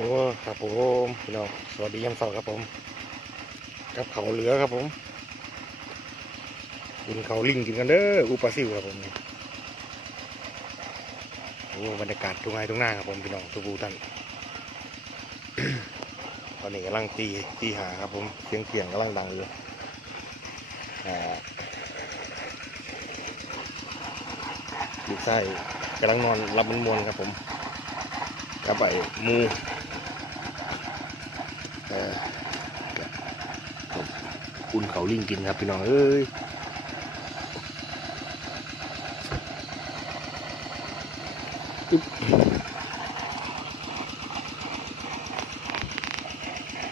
โอ้ครับผมพี่น้องสวัสดียามเสาร์ครับผม กับเขาเหลือครับผมกินเขาลิงกินกันเด้ออุปลาซิวครับผมนี่โอ้บรรยากาศทุ่งไร่ทุ่งนาครับผมพี่น้องทุกผู้ท่านตอนนี้กำลังตีตีหาครับผมเสียงเกียงกำลังดังอยู่อ่าลูกไส้กำลังนอนรับมันมวนครับผมกับไอ้มู อุ่นเขาลิงกินครับพี่น้องเอ้ย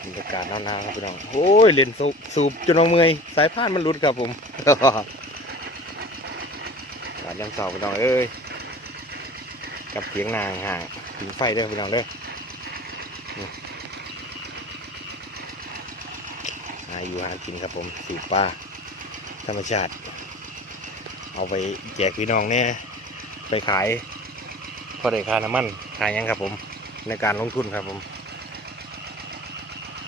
บรรยากาศหนาวๆครับพี่น้อง โอ้ยเล่นสูบจนเอาเมื่อยสายพานมันหลุดครับผมการยังสอบพี่น้องเอ้ย กับเสียงนางห่างถึงไฟเด้อพี่น้องเด้อ หาอยู่หากินครับผมสูบปลาธรรมชาติ เอาไปแจกพี่น้องเนี่ยไปขายพอได้ค่าน้ำมันขายยังครับผม ในการลงทุนครับผม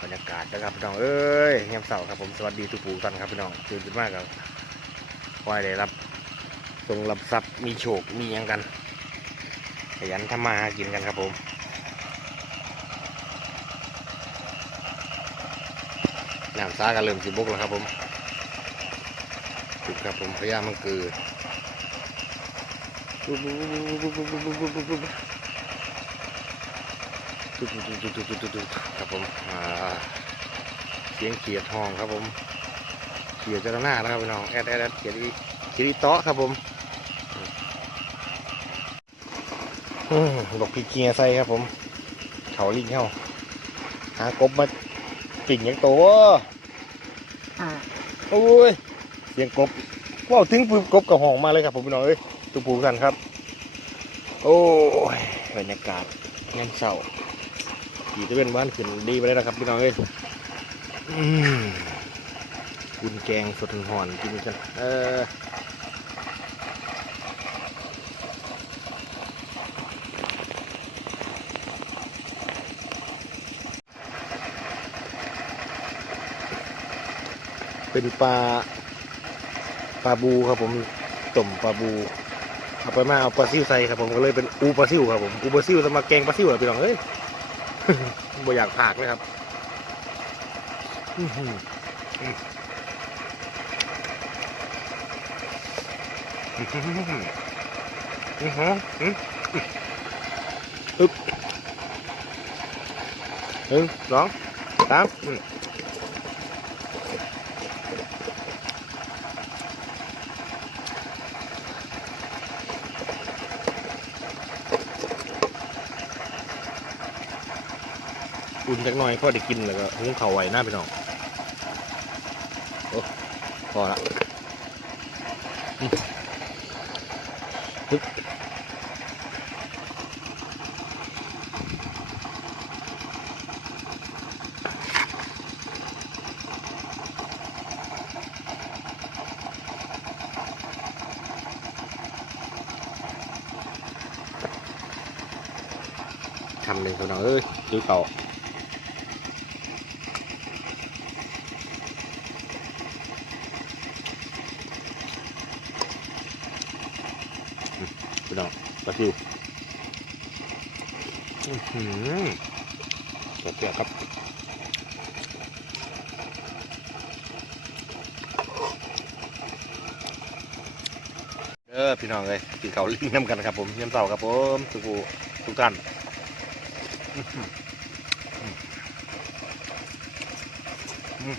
บรรยากาศนะครับพี่น้องเอ้ยยามเสาร์ครับผมสวัสดีทุกผู้ท่านครับพี่น้องตื่นขึ้นมากครับคอยได้รับตรงรับทรัพย์มีโชคมียังกันขยันทำมาหากินกันครับผม น้ำซากันเริ่มสิบกแล้วครับผมถูกครับผมพยายามมันเกิดครับผมเสียงเขียดห้องครับผมเขียดเจรหน้าแล้วครับพี่น้องแอดแอดแอดเขียดอีเขียดอีเตาะครับผมอืมบอกพี่เกียร์ใส่ครับผมเขาลิงเข้าหากบมา กิ่งยังโตวะโอ้ยเสียงกบว้าวถึงปุ๊บกบกับห้องมาเลยครับผมพี่น้องเอ้ยตูปูกันครับ โอ้ยบรรยากาศเงี้ยเศร้าขี่ตะเวนบ้านขึ้นดีไปเลยนะครับพี่น้องเอ้ยอืมกุนแกงสดหอนกินกันเออ เป็นปลาปลาบูครับผมต้มปลาบูเอาไปมาเอาปลาซิวใส่ครับผมก็เลยเป็นอูปลาซิวครับผมอูปลาซิวจะมาแกงปลาซิวเหรอพี่น้องเอ้ยบ่อยากผากเลยครับอือหืออือหืออือหืออือหืออึ๊บหนึ่งสองสาม อุ่นจักหน่อยพอได้กินแล้วก็หุงข้าวไหวหน้าพี่น้องโอ้พอละปึ๊บทำเลยพี่น้องเอ้ยดูเก่า พี่น้องปลาซิวอื้อหือสดเปรี้ยวครับเออพี่น้องเลยกินเขาลิงน้ำกันครับผมเยำเสาครับผมทุกูทุกท่านอืม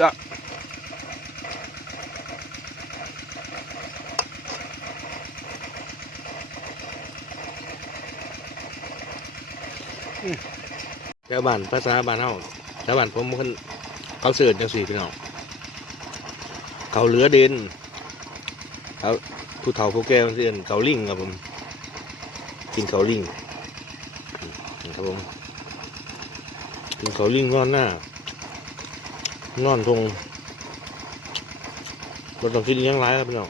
ยะชาวบ้านภาษาบ้านเฮาชาวบ้านผมเพิ่นเขาเสิร์ชจังสี่พี่น้องเขาเหลือเด่นเขาผู้เฒ่าผู้แก่เสิเอิ้นเขาลิงครับผม กินเขาลิงนะครับผมกินเขาลิงนอนหน้า นอนทงบนต้องคิดเลี้ยงร้ายครับพี่น้อง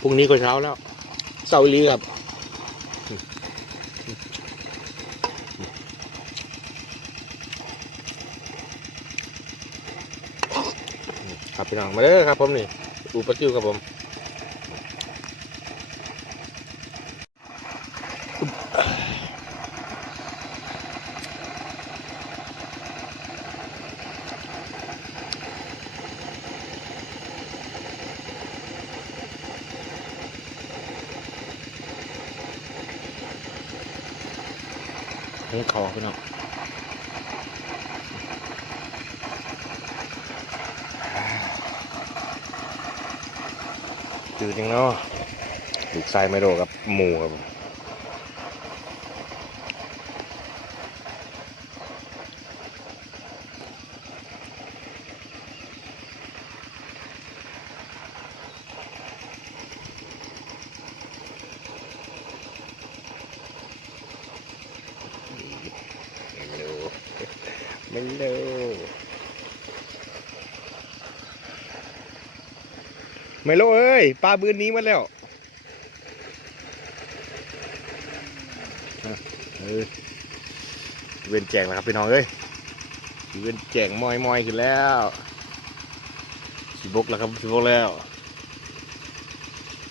พรุ่งนี้ก็เช้าแล้วเสาร์อีหลีครับครับพี่น้องมาเด้อครับผมนี่ อูปะจิ้วครับผม ให้คอพี่น้องจืดจริงเนาะลูกไส้ไม่โดกับหมูครับผมไม่รู้ ไม่รู้ไม่รู้เอ้ยปลาบืนนี้มาแล้วเออเวียนแจงแล้วครับพี่น้องเอ้ยเวียนแจงมอยมอยขึ้นแล้วสิบกแล้วครับสิบกแล้ว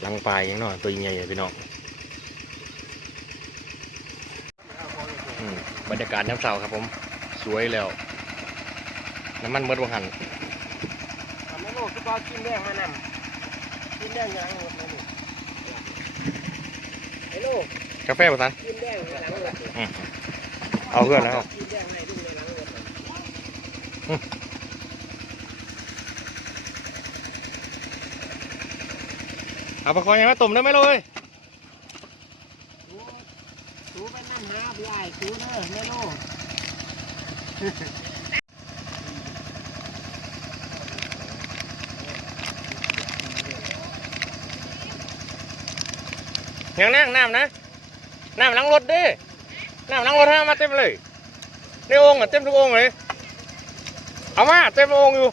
ลังปลายยังหน่อยตัวใหญ่ๆพี่น้องบรรยากาศน้ำเสาครับผม สวยแล้ว น้ำมันเมื่อวันหันทำให้โลกคือว่ากินแดงมานำกินแดงยังหมดเลยนี่ไอ้ลูกกาแฟป่ะทันกินแดงในหลังหมดเลยเอาเพื่อนแล้วกินแดงให้ลูกในหลังหมดเลยเอาปลาคอยังมาต้มได้ไหมเลยถูถูไปนั่งหาพี่ไอ้ายถูเด้อแม่ลูก ยังนั่งน้ำนะน้ำล้างรถดิน้ำล้างรถห้ามาเต็มเลยในโอ่งอะเต็มทุกโอ่งเลยเอามาเต็มโอ่งอยู่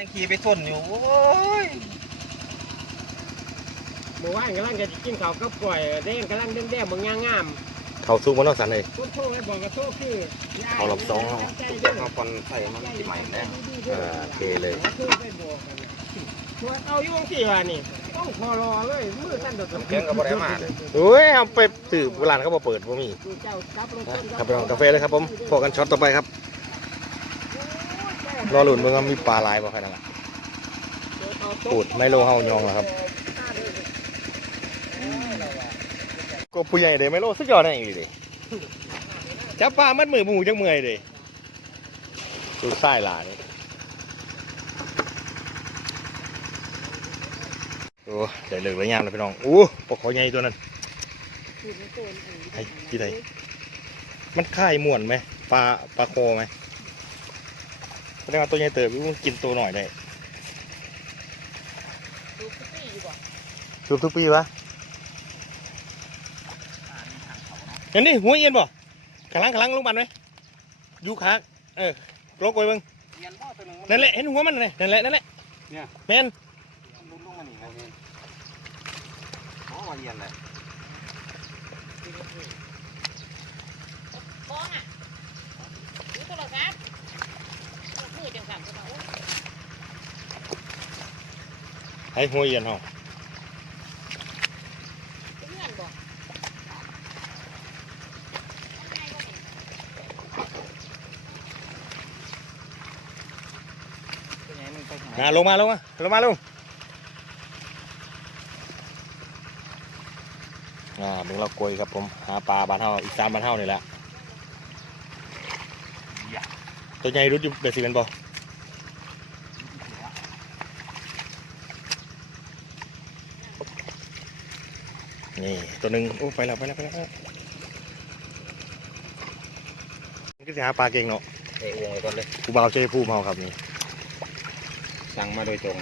ยังขี่ไปส้นอยู่โอ้ย เมื่อวานกำลังจะกินข้าวกับกล้วยแดงกำลังแดงๆบางอย่างงามเขาสู้มันต้องสันเลยโทษให้บอกว่าโทษคือเอาลำสองเอาเอาคนใส่มันสิใหม่แน่อ่าโอเคเลยชวนเอาอยู่ที่ว่านี่ต้องคอรอเลยมือสั่นโดดเพียงก็บ่ได้มาเลยโอ้ยเอาไปสืบร้านเขาบอกเปิดบ่มีเจ้าจับรถนะครับไปลองกาแฟเลยครับผมพอกันช็อตต่อไปครับ รอหลุนเมืองว่ามีปลาลายบ่ใครนะปูดไมโลเฮายองเหรอครับ ก็ผู้ใหญ่เลยไมโลสุดยอดแน่อีกเลยจับปลามัดมือบูจังเมื่อยเลยดูไส้หลานี่โอ้ได้เลิกแล้วยามเลยพี่น้องโอ้ปลาขอใหญ่ตัวนั้นไอ้ที่ไหนมันค่ายม่วนไหมปลาปลาโคไหมแสดงว่าตัวใหญ่เติบมันกินตัวหน่อยได้สูบทุกปีวะ เห็นดิหัวเอียนบ่ขางหลังขางหลังลงบันไหมอยู่ขางเออโลกไว้เบิ่งเรียนบ่ตัวหนึงนั่นแหละเห็นหัวมันเลยนั่นแหละนั่นแหละเนี่ยแม่นลุกลงมานี่ครับนี่โอ้มาเรียนเลยบ้องอะดูโทรศัพท์มือจังสั่นก็ต้องให้หัวเอียนเฮาเพื่อนบอก เป็นไงมึงไปไหน มา ลงมาลงมาลงมาลงอ่ามึงเรากยครับผมหาปลาบ้านเฮาอีสานบ้านเฮานี่แหละตัวใหญ่รุดอยู่เดือดสิเป็นบ่นี่ตัวหนึ่งโอ้ไปแล้วไปแล้วไปแล้วไปแล้วมันก็จะหาปลาเก่งเนาะเตะวงไว้ก่อนเลยกูบ่าวเจ้ผู้เมาครับนี่ สั่งมาโดยตรง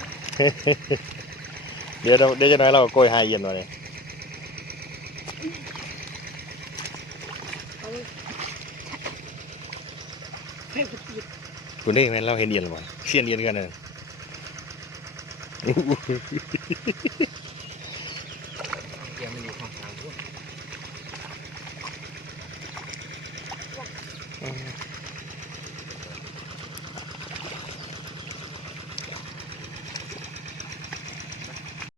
เดี๋ยวเราเดี๋ยวจะน้อยเราก็โกยหายเย็นหน่อยให้กูปิดคุณได้แม่นเราเห็นเอียนหรือเปล่าเสียนเอียนกันเลยเกียร์มั